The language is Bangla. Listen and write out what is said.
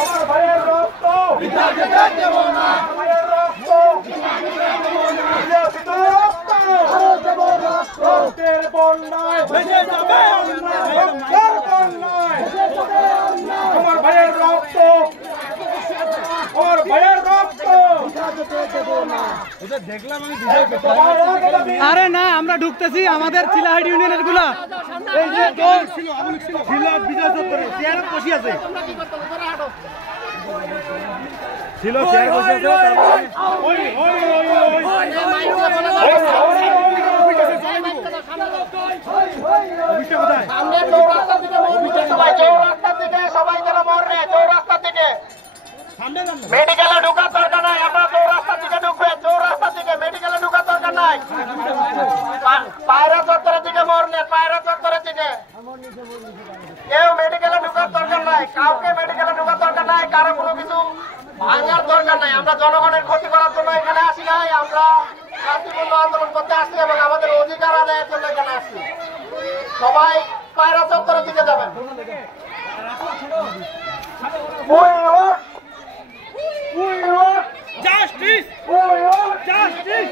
আমার ভাইয়ের রক্ত রক্তের বন্যায় আমার ভাইয়ের রক্ত আরে না আমরা ঢুকতেছি আমাদের চিলাহাট ইউনিয়নের গুলা মেডিকেলে ঢোকার দরকার নাই, আমরা চৌরাস্তা থেকে ঢুকবে, চৌরাস্তা থেকে মেডিকেলে ঢোকার দরকার নাই, পায়রা চত্বরের দিকে মরলে পায়রা চত্বরের দিকে কেউ মেডিকেলে ঢোকার দরকার নাই, কাউকে মেডিকেলে ঢোকার দরকার নাই, কারো কোনো কিছু ভাঙার দরকার নাই। আমরা জনগণের ক্ষতি করার জন্য এখানে আসি নাই, আমরা শান্তিপূর্ণ আন্দোলন করতে আসছি এবং আমাদের অধিকার আদায়ের জন্য এখানে আসছি। সবাই পায়রা চত্বরের দিকে যাবেন। Justice justice